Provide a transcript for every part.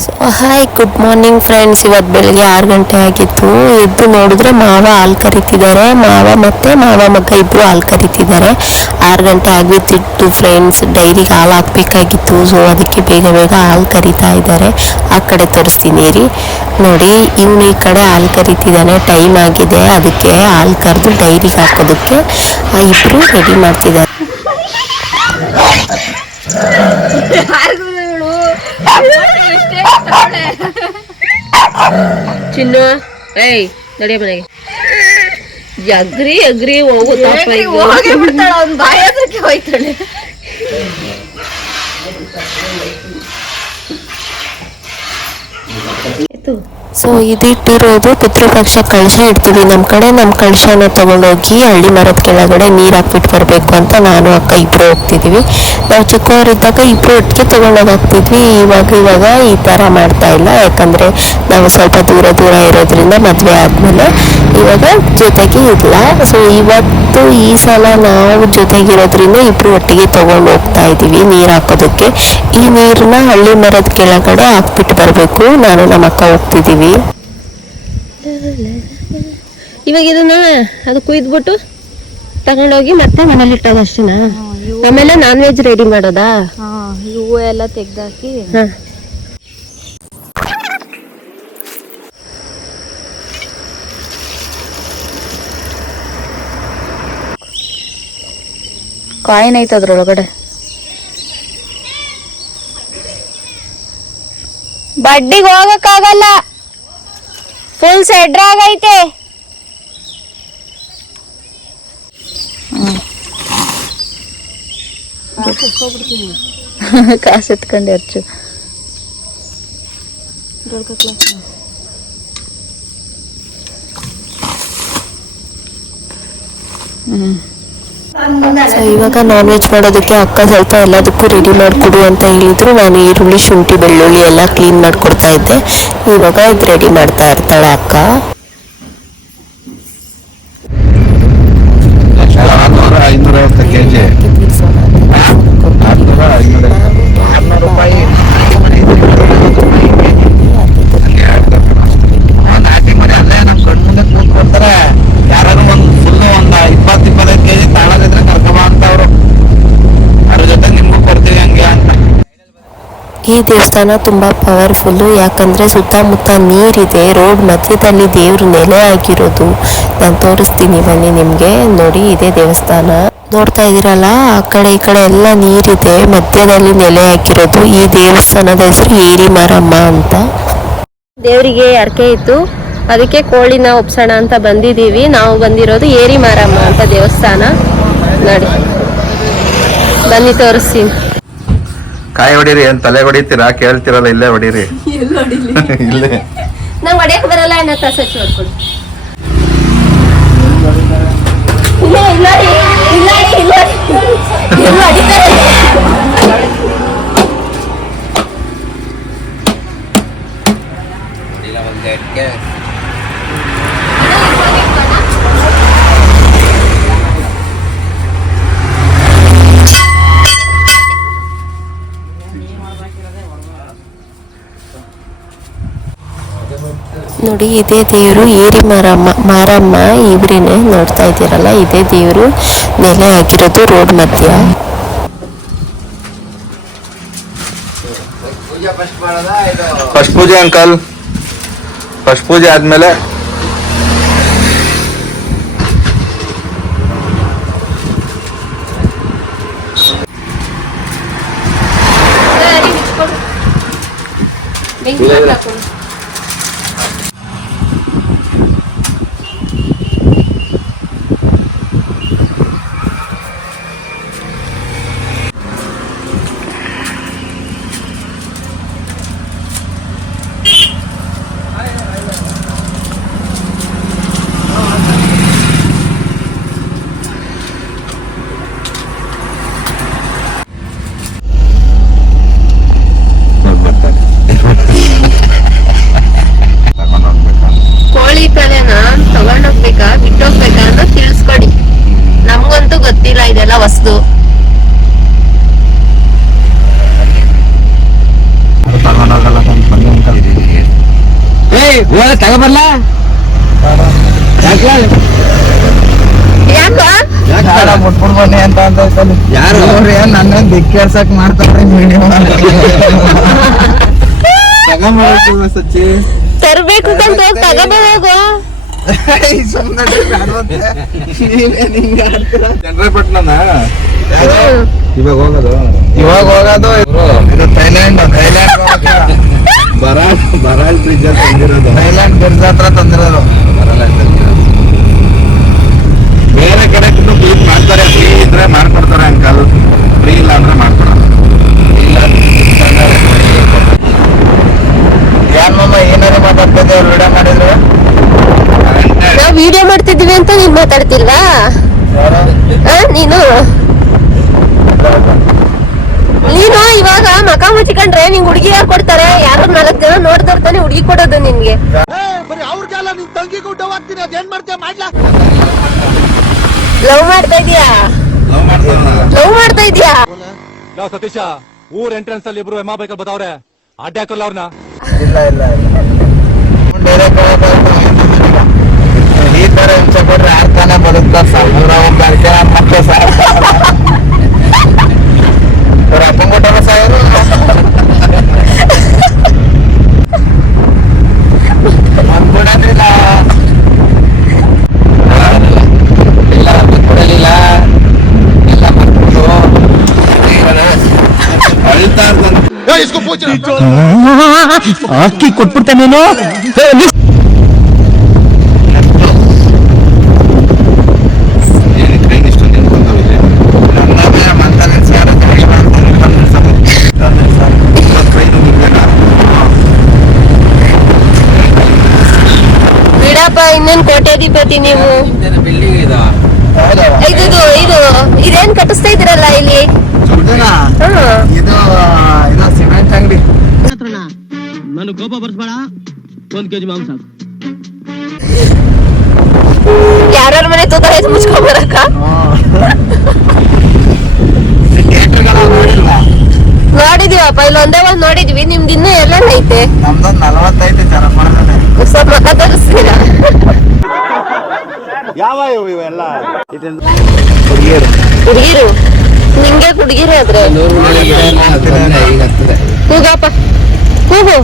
So hi good morning friends. ಇವತ್ತು ಬೆಳಗ್ಗೆ 6 ಗಂಟೆ ಆಗಿತ್ತು. ಎದ್ದು ನೋಡಿದ್ರೆ ಮಾವ ಹಾಲು ಕರಿತಿದ್ದಾರೆ. ಮಾವ ಮತ್ತು ಮಾವ ಮಗ ಇಬ್ಬರು ಹಾಲು ಕರಿತಿದ್ದಾರೆ. 6 ಗಂಟೆ ಆಗಿತ್ತು ಫ್ರೆಂಡ್ಸ್. ಡೈರಿಗೆ ಹಾಲು ಹಾಕಬೇಕಾಗಿತ್ತು. ಸೊ ಅದಕ್ಕೆ ಬೇಗ ಬೇಗ ಹಾಲು ಕರಿತಾ ಇದ್ದಾರೆ. ಆ ಕಡೆ ತೋರಿಸ್ತೀನಿ ರೀ, ನೋಡಿ ಇವನು ಈ ಕಡೆ ಹಾಲು ಕರಿತಿದ್ದಾನೆ. ಟೈಮ್ ಆಗಿದೆ, ಅದಕ್ಕೆ ಹಾಲು ಕರೆದು ಡೈರಿಗೆ ಹಾಕೋದಕ್ಕೆ ಇಬ್ಬರು ರೆಡಿ ಮಾಡ್ತಿದ್ದಾರೆ. ಚಿನ್ನ ಏಯ್ ನಡಿಯ ಮನೆಗೆ ಅಗ್ರಿ ಅಗ್ರಿ ಹೋಗೇ ಬಿಡ್ತಾಳ. ಅವ್ನ ಬಾಯ ಹತ್ರಕ್ಕೆ ಹೋಯ್ತಾಳೆ. ಸೊ ಇದಿಟ್ಟಿರೋದು ಪಿತೃಪಕ್ಷ ಕಳಶ ಇಡ್ತೀವಿ ನಮ್ಮ ಕಡೆ. ನಮ್ಮ ಕಳಶನ ತೊಗೊಂಡೋಗಿ ಹಳ್ಳಿ ಮರದ ಕೆಳಗಡೆ ನೀರು ಹಾಕ್ಬಿಟ್ಟು ಬರಬೇಕು ಅಂತ ನಾನು ಅಕ್ಕ ಇಬ್ಬರು ಹೋಗ್ತಿದ್ದೀವಿ. ನಾವು ಚಿಕ್ಕವರಿದ್ದಾಗ ಇಬ್ಬರು ಒಟ್ಟಿಗೆ ತೊಗೊಂಡೋಗ್ತಿದ್ವಿ. ಇವಾಗ ಈ ಥರ ಮಾಡ್ತಾ ಇಲ್ಲ, ಯಾಕಂದರೆ ನಾವು ಸ್ವಲ್ಪ ದೂರ ಇರೋದ್ರಿಂದ ಮದುವೆ ಆದಮೇಲೆ ಇವಾಗ ಜೊತೆಗೆ ಇಲ್ಲ. ಸೊ ಇವತ್ತು ಈ ಸಲ ನಾವು ಜೊತೆಗಿರೋದ್ರಿಂದ ಇಬ್ಬರು ಒಟ್ಟಿಗೆ ತೊಗೊಂಡು ಹೋಗ್ತಾ ಇದ್ದೀವಿ ನೀರು ಹಾಕೋದಕ್ಕೆ. ಈ ನೀರನ್ನ ಹಳ್ಳಿ ಮರದ ಕೆಳಗಡೆ ಹಾಕ್ಬಿಟ್ಟು ಬರಬೇಕು. ನಾನು ನಮ್ಮ ಅಕ್ಕ ಹೋಗ್ತಿದ್ದೀವಿ. ಇವಾಗ ಇದನ್ನ ಅದು ಕುಯ್ದ್ಬಿಟ್ಟು ತಗೊಂಡೋಗಿ ಮತ್ತೆ ಮನೇಲಿ ಇಟ್ಟೋದು ಅಷ್ಟೇನಾ? ಆಮೇಲೆ ನಾನ್ ವೆಜ್ ರೆಡಿ ಮಾಡೋದಾ? ಹೂವು ಎಲ್ಲ ತೆಗ್ದಾಕಿ ಕಾಯಿನ್ ಐತೆ ಅದ್ರೊಳಗಡೆ. ಬಡ್ಡಿಗೆ ಹೋಗಕ್ಕಾಗಲ್ಲ, ಫುಲ್ ಸೆಡ್ರಾಗೈತೆ. ಕಾಸು ಎತ್ಕೊಂಡು ಹಚ್ಚು. ಸೊ ಇವಾಗ ನಾನ್ ವೆಜ್ ಮಾಡೋದಕ್ಕೆ ಅಕ್ಕ ಸ್ವಲ್ಪ ಎಲ್ಲದಕ್ಕೂ ರೆಡಿ ಮಾಡಿಕೊಡು ಅಂತ ಹೇಳಿದ್ರು. ನಾನು ಈರುಳ್ಳಿ, ಶುಂಠಿ, ಬೆಳ್ಳುಳ್ಳಿ ಎಲ್ಲ ಕ್ಲೀನ್ ಮಾಡಿಕೊಡ್ತಾ ಇದ್ದೆ. ಇವಾಗ ಇದು ರೆಡಿ ಮಾಡ್ತಾ ಇರ್ತಾಳೆ ಅಕ್ಕ. ಈ ದೇವಸ್ಥಾನ ತುಂಬ ಪವರ್ಫುಲ್ಲು, ಯಾಕಂದರೆ ಸುತ್ತಮುತ್ತ ನೀರಿದೆ. ರೋಡ್ ಮಧ್ಯದಲ್ಲಿ ದೇವ್ರ ನೆಲೆ ಆಗಿರೋದು. ನಾನು ತೋರಿಸ್ತೀನಿ ಬನ್ನಿ ನಿಮಗೆ. ನೋಡಿ ಇದೇ ದೇವಸ್ಥಾನ ನೋಡ್ತಾ ಇದ್ದೀರಲ್ಲ, ಆ ಕಡೆ ಈ ಕಡೆ ಎಲ್ಲ ನೀರಿದೆ, ಮಧ್ಯದಲ್ಲಿ ನೆಲೆ ಹಾಕಿರೋದು. ಈ ದೇವಸ್ಥಾನದ ಹೆಸರು ಏರಿ ಮಾರಮ್ಮ ಅಂತ. ದೇವರಿಗೆ ಅರ್ಕೆ ಇತ್ತು, ಅದಕ್ಕೆ ಕೋಳಿನ ಒಪ್ಸೋಣ ಅಂತ ಬಂದಿದ್ದೀವಿ. ನಾವು ಬಂದಿರೋದು ಏರಿ ಮಾರಮ್ಮ ಅಂತ ದೇವಸ್ಥಾನ. ನೋಡಿ ಬನ್ನಿ ತೋರಿಸ್ತೀನಿ. ಕಾಯಿ ಹೊಡೀರಿ, ಏನ್ ತಲೆ ಹೊಡಿತೀರಾ? ಕೇಳ್ತಿರಲ್ಲ, ಇಲ್ಲೇ ಹೊಡೀರಿ. ಇಲ್ಲೇ ನಂಗೆ ಹೊಡೆಯಕ್ ಬರಲ್ಲ, ಏನೋ ಕಸಚ್ಚಿ ಹೊಡ್ಕೊಡಿ. ನೋಡಿ ಇದೇ ದೇವರು ಏರಿ ಮಾರಮ್ಮ ಇವ್ರೇನೆ. ನೋಡ್ತಾ ಇದ್ದೀರಲ್ಲ, ಇದೇ ದೇವರು ನೆಲೆ ಆಗಿರೋದು ರೋಡ್ ಮಧ್ಯ. ಫಸ್ಟ್ ಪೂಜೆ ಅಂಕಲ್, ಫಸ್ಟ್ ಪೂಜೆ ಆದ್ಮೇಲೆ ಕೋಳಿ ತಲೆನ ತಗೊಂಡೋಗ್ಬೇಕಾ ಬಿಟ್ಟೋಗ್ಬೇಕಾ ಅಂತ ತಿಳಿಸ್ಕೊಡಿ. ನಮ್ಗಂತೂ ಗೊತ್ತಿಲ್ಲ, ಇದೆಲ್ಲ ಹೊಸ್ದು. ತಗೊಂಡೋಗಲ್ಲ ತಗೋಬರ್ಲ ಯಾಕೋ ಮುಟ್ಬಿಡ್ ಬನ್ನಿ ಅಂತ ಯಾರು ನನ್ನ ದಿಕ್ಕೇರ್ಸಕ್ ಮಾಡ್ತಾರೆ ತಗೊಂಬ ಸಚ್ಚಿ ತರ್ಬೇಕು ಅಂತ ತಗೋಬೇಕು. ಚಂದ್ರಪಟ್ಟಣನ ಇವಾಗ ಹೋಗೋದು ಇದು ಥೈಲ್ಯಾಂಡ್ ಬರಾಲ್ ಬ್ರಿಡ್ಜ್ ತಂದಿರೋದು ಥೈಲ್ಯಾಂಡ್ ಬ್ರಿಡ್ಜ್ ಹತ್ರ ತಂದಿರೋದು ಬೇರೆ ಕಡೆ ಪ್ಲೀಸ್ ಮಾಡ್ತಾರೆ ಫ್ರೀ ಇದ್ರೆ ಮಾಡ್ಕೊಡ್ತಾರೆ ಅಂಕಲ್ ಫ್ರೀ ಇಲ್ಲ ಅಂದ್ರೆ ಮಾಡ್ಕೊಡಲ್ಲ ಯಾರ್ ಮಮ್ಮ ಏನಾರು ಮಾತಾಡ್ತಿದ್ದೆ ಅವ್ರು ವಿಡಿಯೋ ಮಾಡಿದ್ರು ನಾವ್ ವಿಡಿಯೋ ಮಾಡ್ತಿದೀವಿ ಅಂತ ನೀನ್ ಮಾತಾಡ್ತಿಲ್ವಾ? ನೀನು ಇವಾಗ ಮಕ ಮುಚ್ಚಿಕೊಂಡ್ರೆ ನಿಂಗ್ ಹುಡುಗಿ ಯಾರು ಕೊಡ್ತಾರೆ? ಯಾರು 4 ಜನ ನೋಡ್ತಾ ಇರ್ತಾನೆ ಹುಡುಗಿ ಕೊಡೋದು ನಿನ್ಗೆ. ಲವ್ ಮಾಡ್ತಾ ಇದೀಯಾ? ಲವ್ ಮಾಡ್ತಾ ಇದೀಯಾ? ಸತೀಶ ಊರ್ ಎಂಟ್ರೆನ್ಸ್ ಅಲ್ಲಿ ಇಬ್ರು ಎಮ್ಮ ಬೇಕಲ್ಲಿ ಬದವ್ರೆ ಅಡ್ಡ ಹಾಕಲ್ಲ ಅವ್ರನ್ನ. ಇಲ್ಲ ಈ ತರ ಹಿಂಸೆ ಕೊಟ್ರೆ ಯಾರು ತಾನೇ ಬದುಕ್ತಾರೆ ಸಾವಿರ ಮಕ್ಕಳು ಅವ್ರ ಅಪ್ಪನ ಕೊಟ್ಟಾರ ಸಾವಿರ ಕೊಡಲಿಲ್ಲ ಇಲ್ಲ ಕೊಡಲಿಲ್ಲ ಎಲ್ಲ ಮಕ್ಕಳು ಅಳ್ತಾ ಅಕ್ಕಿ ಕೊಟ್ಬಿಡ್ತೇನೇನು ಬಿಡಪ್ಪ, ಇನ್ನೇನ್ ಕೋಟ್ಯಾಧಿಪತಿ ನೀವು. ಇದೇನ್ ಕಟ್ಟಿಸ್ತಾ ಇದೀರಲ್ಲ ಇಲ್ಲಿ? ಇದು ಸಿಮೆಂಟ್ ಅಂಗಡಿ. ನಾನು ಕೋಪ ಬರ್ಸ್ಬೇಡ, 1 kg ಮಾಂಸ ಸಾಕು. ಯಾರ್ಯಾರ ಮನೆ ತೂಕ ಆಯ್ತು ಮುಚ್ಕೊಂಡ್ ಬರಕ್ಕ? ನೋಡಿದೀವಪ್ಪ, ಇಲ್ಲಿ ಒಂದೇ ಒಂದ್ ನೋಡಿದ್ವಿ. ನಿಮ್ದು ಇನ್ನೂ ಎಲ್ಲ ಐತೆ. ನಮ್ದೊಂದು 45 ಜನ ಮಾಡ್ತಾನೆ. ಸ್ವಲ್ಪ ಮಕ್ಕ ತೋರಿಸ್ತೀರಾ? ಯಾವ ಇವೆಲ್ಲ ಹುಡುಗಿರು ನಿಂಗೆ ಹುಡುಗಿರೇ ಆದ್ರೆ ಕೂಗಪ್ಪ, ಕೂಗು.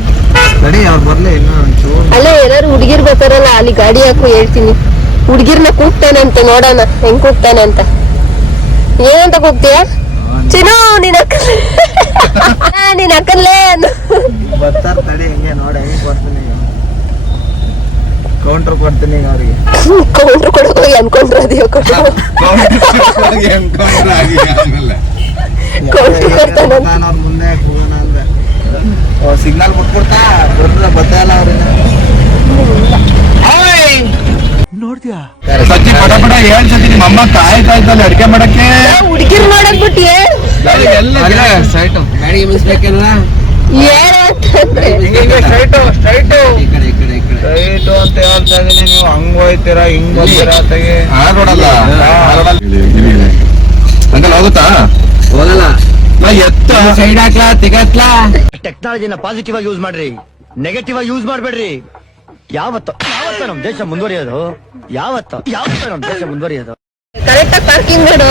ಸರಿ ಅವ್ರು ಬರ್ಲಿ ಇನ್ನೂ ಒಂಚೂರು. ಅಲ್ಲೇ ಏನಾರು ಹುಡುಗಿರ್ ಬರ್ತಾರಲ್ಲ, ಅಲ್ಲಿ ಗಾಡಿ ಹಾಕು, ಹೇಳ್ತೀನಿ. ಹುಡುಗಿರ್ನ ಕೂಗ್ತಾನಂತೆ, ನೋಡೋಣ ಹೆಂಗ್ ಕೂಗ್ತಾನಂತ. ಏನಂತ ಕೂಗ್ತೀಯ? ಚಿನ್ನು ನೀನ್ ಅಕ್ಕಲ್ಲೇ ಬರ್ತಾರ ತಡಿ, ಹಿಂಗೆ ನೋಡಿ ಹೆಂಗ್ ಕೊಡ್ತೀನಿ. ಕೌಂಟರ್ ಕೊಡ್ತೀನಿ ಈಗ ಅವ್ರಿಗೆ. ಕೌಂಟ್ರ್ ಕೊಡಕ್ ಹೋಗಿ ಅನ್ಕೊಂಡ್ರ ಕೌಂಟ್ರ್ ಕೊಡ್ತಾನ ಅವ್ರ ಮುಂದೆ ಹೋಗೋಣ ಅಂದ್ರೆ ಸಿಗ್ನಲ್ ಬಿಟ್ಬಿಡ್ತಾ ಬರ್ತಾ ಇಲ್ಲ ಅವ್ರಿಗೆ. ನೋಡ್ತೀಯಾ ಸಚ್ಚಿ ಪಟ ಪಟ ಹೇಳ್ ಸತಿ ನಿಮ್ಮ ಅಮ್ಮ ಕಾಯ್ತಾಯ್ತಲ್ಲ ಅಡ್ಗೆ ಮಾಡಕ್ಕೆ. ಹುಡುಗಿರ್ ನೋಡಕ್ ಬಿಟ್ಟು ಸ್ಟ್ರೈಟು ಗಾಡಿಗೆ ಮಿಸ್ಬೇಕಲ್ಲ ಹೇಳು ಅಂತಂದ್ರೆ ಸ್ಟ್ರೈಟು ಅಂತ ಹೇಳ್ತಾ ಇದೀನಿ. ನೀವು ಹಂಗ್ ಹೋಯ್ತೀರಾ ಹಿಂಗ್ ಹೋಗ್ತೀರಾ ತೆಗಿ ಆಗೋಡಲ್ಲ ಅಂಕಲ್ ಹೋಗುತ್ತಾ? ಹೋಗಲ್ಲ. ಎತ್ತ ಸೈಡ್ ಹಾಕ್ಲಾ ತಿಗತ್ಲಾ? ಟೆಕ್ನಾಲಜಿನ ಪಾಸಿಟಿವ್ ಆಗಿ ಯೂಸ್ ಮಾಡ್ರಿ, ನೆಗೆಟಿವ್ ಆಗಿ ಯೂಸ್ ಮಾಡ್ಬೇಡ್ರಿ. ಯಾವತ್ತ ನಮ್ ದೇಶ ಮುಂದುವರಿಯೋದು? ಯಾವತ್ತ ನಮ್ ದೇಶ ಮುಂದುವರಿಯೋದು? ಕರೆಕ್ಟ್ ಆಗಿ ಪಾರ್ಕಿಂಗ್ ಮಾಡು.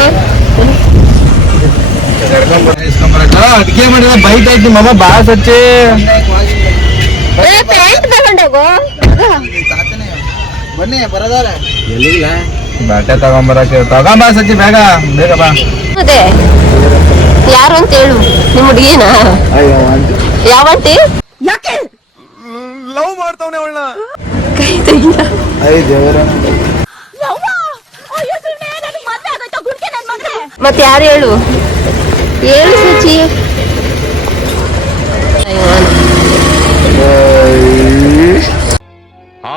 ಅಡ್ಗೆ ಮಾಡಿದ ಬೈಟ್ ಆಯ್ತು ಮಮ್ಮ ಬಾ ಸಚ್ಚಿ. ಪ್ಯಾಂಟ್ ತಗೊಂಡೋಗು. ಬನ್ನಿ ಬರೋದಾರೆ ಎಲ್ಲಿಲ್ಲ ಬಟ್ಟೆ ತಗೊಂಬ ಸಚ್ಚಿ ಬೇಗ ಬೇಗ ಬಾ. ಅದೇ ಯಾರು ಅಂತ ಹೇಳು. ನಿಮ್ ಹುಡುಗಿನ ಯಾವಂಟಿ? ಯಾಕೆ ಲವ್ ಮಾಡ್ತಾವನೆ ಅವಳನ್ನ. ಕೈ ತೆಗಿಯ. ಮತ್ತೆ ಯಾರು ಹೇಳು ಸಚಿ.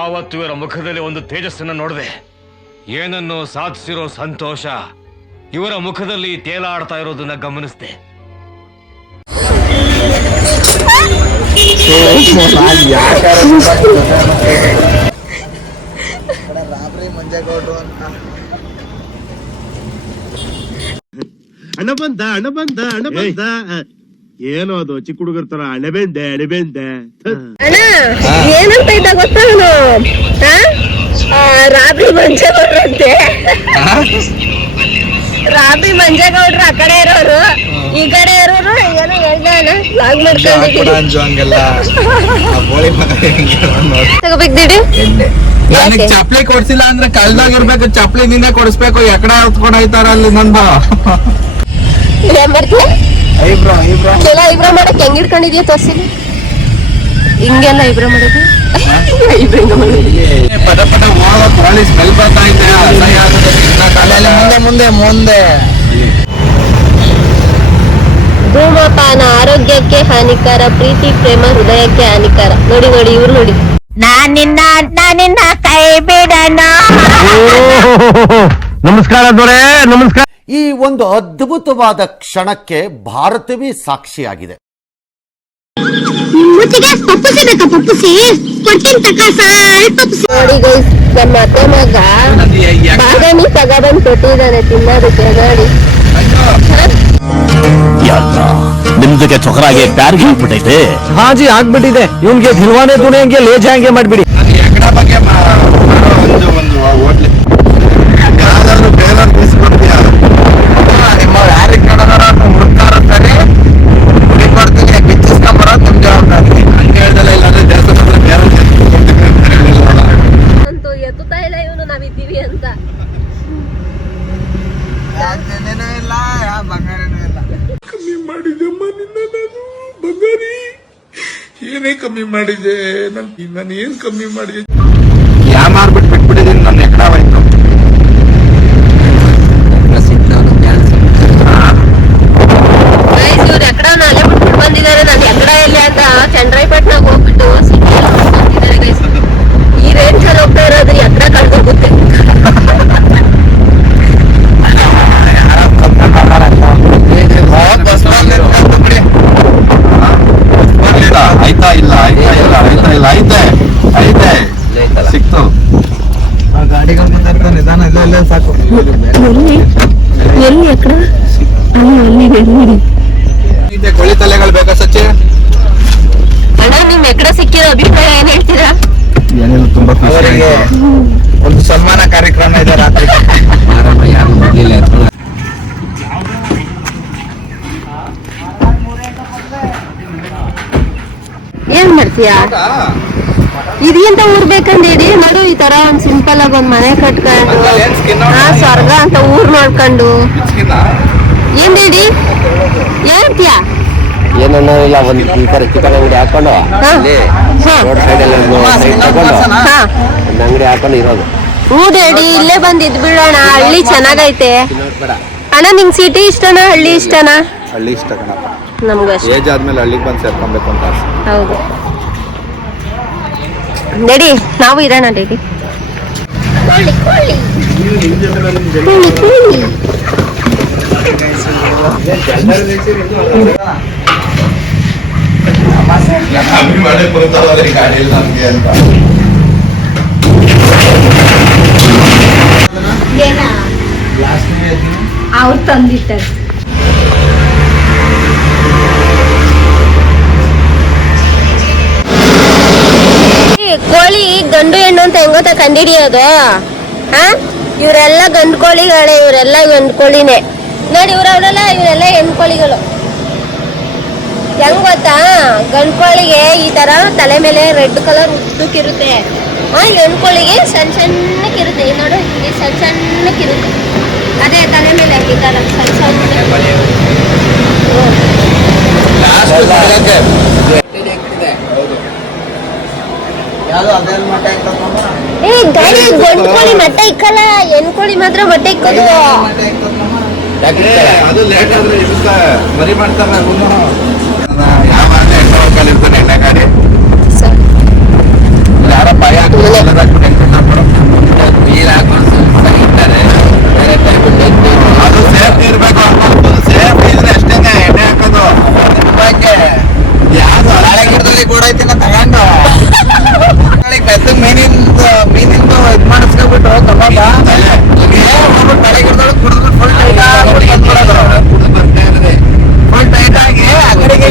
ಆವತ್ತು ಇವರ ಮುಖದಲ್ಲಿ ಒಂದು ತೇಜಸ್ಸನ್ನು ನೋಡಿದೆ. ಏನನ್ನು ಸಾಧಿಸಿರೋ ಸಂತೋಷ ಇವರ ಮುಖದಲ್ಲಿ ತೇಲಾಡ್ತಾ ಇರೋದನ್ನ ಗಮನಿಸಿದೆ. ಅಣ್ಣ ಬಂದ ಏನೋ ಅದು ಚಿಕ್ಕ ಹುಡುಗರ ತರ ಅಣೆಬೆಂದೆ ಅಣ್ಣ ಏನಂತ ಇದ್ದ ಗೊತ್ತಾ ಅವನು ರಾಬಿ ಮಂಜೇಗೌಡ್ರಂತೆ. ರಾಬಿ ಮಂಜೇಗೌಡ್ರು ಆ ಕಡೆ ಇರೋರು, ಈ ಕಡೆ ಇರೋರು ಏನೋ ಹೇಳ್ದಾನ ಲಾಗ್ ಮಾಡ್ಕೊಂಡಿದ್ದೀವಿ. ನನಗ್ ಚಪ್ಲಿ ಕೊಡ್ಸಿಲ್ಲ ಅಂದ್ರೆ ಕಳ್ದಾಗಿರ್ಬೇಕು, ಚಪ್ಲಿ ನೀನೇ ಕೊಡಿಸ್ಬೇಕು. ಎಕಡೆ ಹೊತ್ಕೊಂಡ್ ಹೋಯ್ತಾರ ಅಲ್ಲಿ ನಂದು ಏನ್ ಮಾಡ್ತೀಯ? ಕೆಲ ಐಬ್ರೋ ಮಾಡಕ್ ಹೆಂಗ್ ಇಟ್ಕೊಂಡಿದ್ಯಾ ತೋರ್ಸಿಲ್ಲ. ಹಿಂಗೆಲ್ಲ ಐಬ್ರೋ ಮಾಡೋದು ಪಟ ಪಟ ಕೋಳಿ ಸ್ಮೆಲ್ ಬರ್ತಾ ಇದೆ. ಮುಂದೆ ಮುಂದೆ ಧೂಮಪಾನ ಆರೋಗ್ಯಕ್ಕೆ ಹಾನಿಕರ, ಪ್ರೀತಿ ಪ್ರೇಮ ಹೃದಯಕ್ಕೆ ಹಾನಿಕರ. ನೋಡಿ ನೋಡಿ ಇವ್ರು ನೋಡಿ. ನಾನಿನ್ನ ಕೈ ಬಿಡಣ. ನಮಸ್ಕಾರ ದೊರೆ, ನಮಸ್ಕಾರ. ಈ ಒಂದು ಅದ್ಭುತವಾದ ಕ್ಷಣಕ್ಕೆ ಭಾರತವೇ ಸಾಕ್ಷಿಯಾಗಿದೆ. ನೋಡಿ ಗೈಸ್, ನಮ್ಮ ಅತ್ತೆ ಮಗ ಬಾದಾಮಿ ತಗೊಬಂದ್ ಕೊಟ್ಟಿದ್ದಾನೆ ತಿನ್ನೋದಕ್ಕೆ. ನೋಡಿ ನಿಮ್ದಕ್ಕೆ ಚೊಕರಾಗೆ ಪ್ಯಾರ್ಗೆ ಆಗ್ಬಿಟ್ಟೈತೆ. ಹಾಜಿ ಆಗ್ಬಿಟ್ಟಿದೆ. ಇವ್ನ್ಗೆ ದಿಲ್ವಾನೆ ದುನಿಯಂಗೆ ಲೇಜ ಹಂಗೆ ಮಾಡ್ಬಿಡಿ. ಎಕಡ ಬಗ್ಗೆ ಒಂದು ಹೋಟ್ಲಿ ಯಾವ್ದಾದ್ರು ಬೇರೆಯವ್ರು ಬೀಸ್ಕೊಡ್ತೀಯ ನಿಮ್ಮವ್ರು ಯಾರಿಗೆ ಕಡದಾರ ಹುಡುಕ್ತಾರ ಸರಿ ಹುಡುಕೊಡ್ತೀನಿ, ಬಿಚ್ಚಿಸ್ಕೊಂಬರೋದು ನಿಮ್ ಜವಾಬ್ದಾರಿ. ಹಂಗೆ ಹೇಳ್ದಲ್ಲ, ಇಲ್ಲಾಂದ್ರೆ ದೇವಸ್ಥಾನ ಬೇರೆ ಅಂತೂ ಎತ್ತುತ್ತಾ ಇಲ್ಲ ಇವನು ನಾವಿದ್ದೀವಿ ಅಂತ. ಇಲ್ಲ ಯಾವ ಬಂಗಾರನೂ ಇಲ್ಲ. ಕಮ್ಮಿ ಮಾಡಿದೆಮ್ಮ ನಿನ್ನ ನಾನು ಬಂಗಾರಿ, ಏನೇ ಕಮ್ಮಿ ಮಾಡಿದೆ ನಾನು ಏನ್ ಕಮ್ಮಿ ಮಾಡಿದೆ? ಯಾ ಮಾರ್ಬಿಟ್ಟು ಬಿಟ್ಬಿಟ್ಟಿದ್ದೀನಿ ನನ್ನ ಎಕಡವಾಯ್ತು. ಇವ್ರು ಎಕಡ ಅಲ್ಲೇ ಬಿಟ್ಬಿಟ್ಟು ಬಂದಿದ್ದಾರೆ. ನಾನು ಎಕಡ ಎಲ್ಲಿ ಅಂತ ಚಂದ್ರಾಯಪಟ್ಟಣಕ್ಕೆ ಹೋಗ್ಬಿಟ್ಟು ಈ ರೇಂಜ್ ಅಲ್ಲಿ ಹೋಗ್ತಾ ಇರೋದು ಎಕಡ ಕಳ್ದೋಗುತ್ತೆ. ಆಯ್ತಾ ಇಲ್ಲ ಆಯ್ತಾ ಇಲ್ಲ ಆಯ್ತಾ ಇಲ್ಲ ಐತೆ ಐತೆ ಸಿಕ್ತು. ಗಾಡಿಗಳು ಮಾತಾಡ್ತಾ ನಿಧಾನ ಇಲ್ಲ ಸಾಕು. ಎಲ್ಲಿ ಎಕಡ ಕೋಳಿ ತಲೆಗಳು ಬೇಕಾ ಸಚ್ಚಿ? ಅಣ್ಣ ನಿಮ್ ಎಕಡ ಸಿಕ್ಕಿರೋ ಅಭಿಪ್ರಾಯ ಏನ್ ಹೇಳ್ತೀರಾ? ಏನಿಲ್ಲ, ತುಂಬಾ ಖುಷಿ. ಒಂದು ಸನ್ಮಾನ ಕಾರ್ಯಕ್ರಮ ಇದೆ ರಾತ್ರಿ. ಏನ್ ಮಾಡ್ತೀಯಾ? ಇದೆಂತ ಊರ್ ಬೇಕಂದೇಳಿ ನೋಡು, ಈ ತರ ಒಂದ್ ಸಿಂಪಲ್ ಆಗಿ ಒಂದ್ ಮನೆ ಕಟ್ಕೊಂಡು ಸ್ವರ್ಗ ಅಂತ ಊರ್ ನೋಡ್ಕೊಂಡು ಏನ್ ಹೇಳಿ ಹೇಳ್ತೀಯಾ? ಏನನ್ನೋ ಇಲ್ಲ, ಒಂದು ಈ ತರ ಚಿಕನ್ ಅಂಗಡಿ ಹಾಕೊಂಡು ರೋಡ್ ಸೈಡ್ ಅಲ್ಲಿ ತಗೊಂಡು ಒಂದು ಅಂಗಡಿ ಹಾಕೊಂಡು ಇರೋದು. ಹ್ಞೂ ಡ್ಯಾಡಿ, ಇಲ್ಲೇ ಬಂದ್ ಇದ್ ಬಿಡೋಣ. ಹಳ್ಳಿ ಚೆನ್ನಾಗೈತೆ. ಅಣ್ಣ ನಿಂಗ್ ಸಿಟಿ ಇಷ್ಟನಾ ಹಳ್ಳಿ ಇಷ್ಟನಾ? ಹಳ್ಳಿ ಇಷ್ಟ ಕಣಪ್ಪ. ನಮ್ಗೂ ಅಷ್ಟೇ. ಏಜ್ ಆದ್ಮೇಲೆ ಹಳ್ಳಿಗೆ ಬಂದು ಸೇರ್ಕೊಬೇಕು ಅಂತ ಆಸೆ. ಹೌದು ಡ್ಯಾಡಿ, ನಾವು ಇರೋಣ ಡ್ಯಾಡಿ. ಅವ್ರು ತಂದಿಟ್ಟಾರೆ. ಕೋಳಿ ಗಂಡು ಹೆಣ್ಣು ಅಂತ ಹೆಂಗ್ ಗೊತ್ತಾ ಕಂಡಿಡಿಯೋದು? ಇವರೆಲ್ಲ ಗಂಡು ಕೋಳಿಗಳೇ, ಇವರೆಲ್ಲ ಗಂಡು ಕೋಳಿನೇ. ನೋಡಿ ಇವರೆಲ್ಲ ಹೆಣ್ಣು ಕೋಳಿಗಳು. ಹೆಂಗ್ ಗೊತ್ತಾ, ಗಂಡು ಕೋಳಿಗೆ ಈ ತರ ತಲೆ ಮೇಲೆ ರೆಡ್ ಕಲರ್ ಉದ್ದಕ್ಕಿರುತ್ತೆ. ಹೆಣ್ಣು ಕೋಳಿಗೆ ಸಣ್ಣ ಸಣ್ಣಕ್ಕಿರುತ್ತೆ. ನೋಡು, ಇಲ್ಲಿ ಸಣ್ಣ ಸಣ್ಣಕ್ಕಿರುತ್ತೆ. ಅದೇ ತಲೆ ಮೇಲೆ ಹಾಕಿದ್ದಾರ ಸಣ್ಣ ಸಣ್ಣ. ಗಾಡಿ ಗಂಡು ಕೋಳಿ ಮೊಟ್ಟೆ ಇಕ್ಕಲ್ಲ, ಹೆಣ್ಣು ಕೋಳಿ ಮಾತ್ರ ಮೊಟ್ಟೆ ಇಕ್ಕೋದು. ಅದು ಲೇಟ್ ಆದ್ರೆ ಮರಿ ಮಾಡ್ತಾರೆ. ಯಾವ ಇರ್ತಾನೆ ಎಣ್ಣೆ ಗಾಡಿ ಯಾರ ಪಾಯ ಅದು ಸೇಫ್ಟಿ ಇರ್ಬೇಕು. ಸೇಫ್ಟಿ ಇದ್ರೆ ಅಷ್ಟೇನೆ ಎಣ್ಣೆ ಹಾಕೋದು. ಯಾವ್ದು ಹಳಗಿಡದಲ್ಲಿ ಕೂಡ ಐತಿನ ತಗೊಂಡು ಬೆತ್ತ ಮೀನಿಂದ ಇದ್ ಮಾಡಿಸ್ಕೊಬಿಟ್ಟು ತಗೊಂಡ ತಲೆಗಿಡದೊಳಗೆ ಕುಡಿದ್ಬಿಟ್ಟು ಫುಲ್ ಟೈಟ್ ಆಗ್ಬಿಟ್ಟು ಫುಲ್ ಟೈಟ್ ಆಗಿ ಆ ಕಡೆಗೆ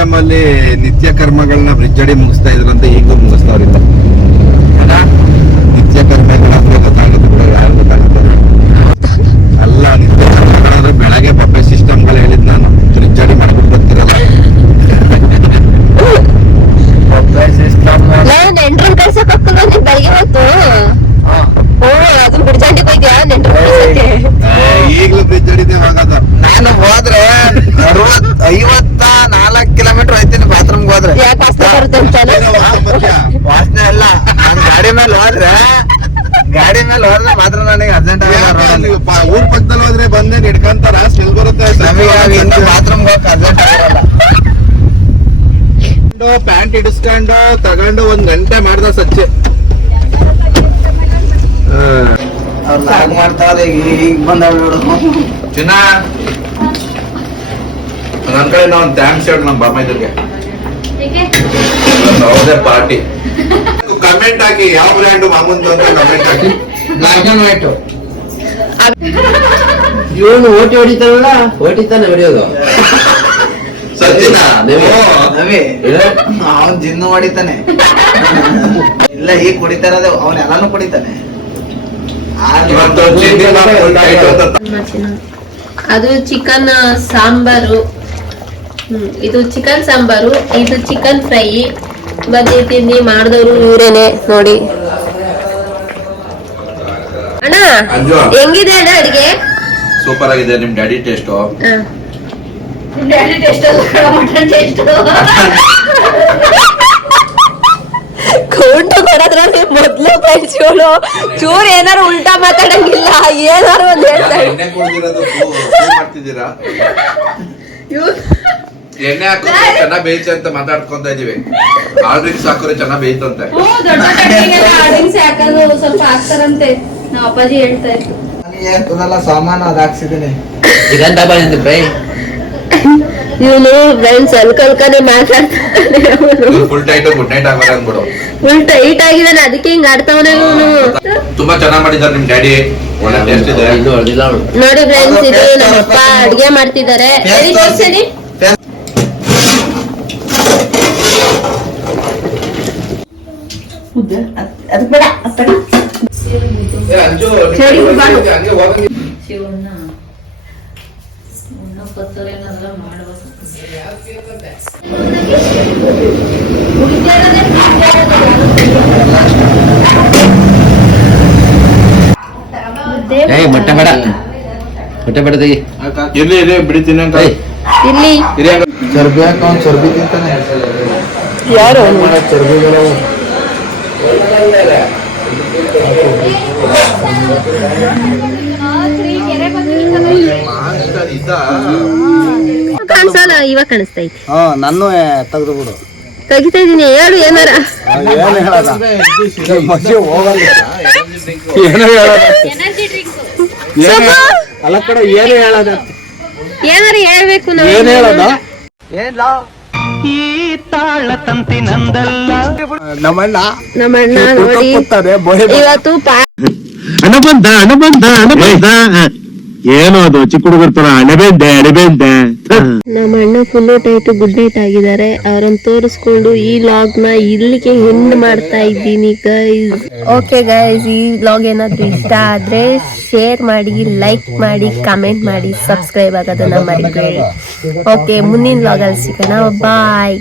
ಸಿಸ್ಟಮ್ ಅಲ್ಲಿ ನಿತ್ಯ ಕರ್ಮಗಳನ್ನ ಬ್ರಿಡ್ಜ್ ಅಡಿ ಮುಗಿಸ್ತಾ ಇದ್ರಂತ ಈಗಲೂ ಮುಗಿಸ್ತಾವ್ರಿಲ್ಲ. ನಿತ್ಯ ಕರ್ಮಗಳಂದ್ರೆ ಗೊತ್ತಾಗುತ್ತೆ ಬಿಡ, ಯಾರು ಗೊತ್ತಾಗುತ್ತಾರೆ ಅಲ್ಲ. ನಿತ್ಯ ಕರ್ಮಗಳಂದ್ರೆ ಬೆಳಗ್ಗೆ ಬಫೆ ಸಿಸ್ಟಮ್ಗಳು ಹೇಳಿದ್ ನಾನು, ಬ್ರಿಡ್ಜ್ ಅಡಿ ಮಾಡ್ಬಿಟ್ಟು ಬರ್ತಿರಲ್ಲ ಬಫೆ ಸಿಸ್ಟಮ್. ನೆಂಟ್ರನ್ ಕಳ್ಸಕ್ ಹೋಗ್ತದ ನೀನ್ ಬೆಳಗ್ಗೆ ಹೊತ್ತು. ಓ ಅದು ಬಿಡ್ಜಾಂಡಿಗೆ ಹೋಯ್ದ್ಯಾ ನೆಂಟ್ರನ್ ಕಳ್ಸಕ್ಕೆ? ಈಗ್ಲೂ ಬ್ರಿಡ್ಜ್ ಅಡಿದೆ ಹೋಗೋದು. ನಾನು ಹೋದ್ರೆ 54 ಕಿಲೋಮೀಟರ್ ಹೋಯ್ತೀನಿ ಬಾತ್ರೂಮ್ಗೆ ಹೋದ್ರೆ. ಯಾಕೆ ವಾಸನೆ ಬರುತ್ತೆ ಅಂತಾನೆ? ವಾಸನೆ ಅಲ್ಲ, ನಾನು ಗಾಡಿ ಮೇಲೆ ಹೋದ್ರೆ ಮಾತ್ರ ನನಗೆ ಅರ್ಜೆಂಟ್ ಆಗಲ್ಲ. ಊರ್ ಪಕ್ಕದಲ್ಲಿ ಹೋದ್ರೆ ಬಂದೆ ಹಿಡ್ಕಂತಾರ, ಸ್ಮೆಲ್ ಬರುತ್ತೆ. ಬಾತ್ರೂಮ್ ಹೋಗಕ್ ಅರ್ಜೆಂಟ್ ಆಗಲ್ಲ. ಪ್ಯಾಂಟ್ ಹಿಡಿಸ್ಕೊಂಡು ತಗೊಂಡು 1 ಗಂಟೆ ಮಾಡ್ದ ಸಚ್ಚೆ ಮಾಡ್ತಾಳೆ. ಈಗ ಬಂದ ಚಿನ್ನ ನನ್ ಕಡೆ ಒಂದು ಥ್ಯಾಂಕ್ಸ್ ಹೇಳಿ ನಮ್ಮ ಬಾಮೈದರ್ಗೆ. ಹೌದೇ ಪಾರ್ಟಿ ಕಮೆಂಟ್ ಹಾಕಿ, ಯಾವ ಬ್ರ್ಯಾಂಡ್ ಮಾಮೂಂದು ಅಂತ ಕಮೆಂಟ್ ಹಾಕಿ. ಆಯ್ತು ಇವನು ಓಟಿ ಹೊಡಿತಾರಲ್ಲ, ಓಟಿತಾನೆ ಹೊಡಿಯೋದು ಸಜ್ಜಿನ ಅವನ್ ಜಿನ್ನು ಹೊಡಿತಾನೆ. ಇಲ್ಲ ಈಗ ಕುಡಿತಾರದ ಅವನ್ ಎಲ್ಲಾನು ಕುಡಿತಾನೆ. ಅದು ಚಿಕನ್ ಸಾಂಬಾರು, ಇದು ಚಿಕನ್ ಸಾಂಬಾರು, ಇದು ಚಿಕನ್ ಫ್ರೈ. ಬನ್ನಿ ತಿಂಡಿ ಮಾಡಿದವರು ಇವರೇನೆ ನೋಡಿ. ಅಣ್ಣ ಹೆಂಗಿದೆ ಅಣ್ಣ ಅಡಿಗೆ? ಸೂಪರ್ ಆಗಿದೆ. ನಿಮ್ ಡ್ಯಾಡಿ ಟೇಸ್ಟ್ ಕೌಂಟು ಕೊಡೋದ್ರಲ್ಲಿ ಮೊದ್ಲು ಬೆಳೆಸೋಳು ಚೂರ್ ಏನಾರು ಉಲ್ಟಾ ಮಾತಾಡಂಗಿಲ್ಲ, ಏನಾರು ಒಂದ್ ಹೇಳ್ತಾರೆ. ಮಾಡ್ತಿದ್ದೀರಾ? ಎಣ್ಣೆ ಹಾಕೋದ್ರೆ ಚೆನ್ನಾಗ್ ಬೇಯ್ತು ಅಂತ ಮಾತಾಡ್ಕೊಂತ ಇದೀವಿ. ಆಲ್ಡ್ರಿಂಕ್ಸ್ ಹಾಕೋರೆ ಚೆನ್ನಾಗ್ ಬೇಯ್ತಂತೆ. ಸ್ವಲ್ಪ ಹಾಕ್ತಾರಂತೆ, ನಾವ್ ಅಪ್ಪಾಜಿ ಹೇಳ್ತಾ ಇತ್ತು. ಸಾಮಾನು ಅದ್ ಹಾಕ್ಸಿದ್ದೀನಿ. ಇವನು ಫ್ರೆಂಡ್ಸ್ ಅಲ್ಕಲ್ಕನೆ ಮಾತಾಡ್ತಾನೆ. ಫುಲ್ ಟೈಟ್ ಗುಡ್ ನೈಟ್ ಆಗೋದು ಅಂದ್ಬಿಡು. ಫುಲ್ ಟೈಟ್ ಆಗಿದಾನೆ, ಅದಕ್ಕೆ ಹಿಂಗ್ ಆಡ್ತಾವನೆ ಇವನು. ತುಂಬಾ ಚೆನ್ನಾಗ್ ಮಾಡಿದಾರೆ ನಿಮ್ ಡ್ಯಾಡಿ, ಒಳ್ಳೆ ಟೇಸ್ಟ್ ಇದೆ. ನೋಡಿ ಫ್ರೆಂಡ್ಸ್, ಇದು ನಮ್ಮಪ್ಪ ಅಡ್ಗೆ ಮಾಡ್ತಿದ್ದಾರೆ. ತೋರ್ಸೇನಿ ಮೊಟ್ಟೆ ಬೇಡ, ಮೊಟ್ಟೆ ಬೇಡ ತೆಗಿ. ಇಲ್ಲಿ ಬಿಡಿತೀನಿ ಇಲ್ಲಿ ಚರ್ಬಿ ಹಾಕ, ಅವ್ನು ಚರ್ಬಿ ತಿಂತಾನೆ. ಯಾರು ಚರ್ಬಿಗಳು ಕಾಣಿಸಲ್ಲ, ಇವಾಗ ಕಾಣಿಸ್ತೈತಿ. ನಾನು ತೆಗೆದು ಬಿಡು. ತೆಗಿತಾ ಇದೀನಿ, ಹೇಳು ಏನಾರ. ಅಲ್ಲ ಕಡೆ ಏನು ಹೇಳೋದ, ಏನಾರ ಹೇಳ್ಬೇಕು ನಾವು. ಏನ್ ಹೇಳೋದ? ಈ ತಾಳ ತಂತಿ ನಂದಲ್ಲ. ನಮ್ಮಣ್ಣ ನೋಡಿ ಇವತ್ತು ಹಣ ಬಂದ ಏನೋ ಅದು ಚಿಕ್ಕ ಹುಡುಗರ ತರ ಅಣಬೆಂದೆ. ನಮ್ಮ ಅಣ್ಣ ಫುಲ್ ಟೈಟ್ ಗುಡ್ ನೈಟ್ ಆಗಿದ್ದಾರೆ. ಅವ್ರನ್ನ ತೋರಿಸ್ಕೊಂಡು ಈ ಲಾಗ್ ನ ಇಲ್ಲಿಗೆ ಎಂಡ್ ಮಾಡ್ತಾ ಇದ್ದೀನಿ ಗೈಸ್. ಓಕೆ ಗೈಸ್, ಈ ಲಾಗ್ ಏನಾದ್ರು ಇಷ್ಟ ಆದ್ರೆ ಶೇರ್ ಮಾಡಿ, ಲೈಕ್ ಮಾಡಿ, ಕಮೆಂಟ್ ಮಾಡಿ, ಸಬ್ಸ್ಕ್ರೈಬ್ ಆಗೋದನ್ನ ಮರಿಬೇಡಿ. ಓಕೆ, ಮುಂದಿನ ಲಾಗ್ ಅಲ್ಲಿ ಸಿಗೋಣ. ಬಾಯ್.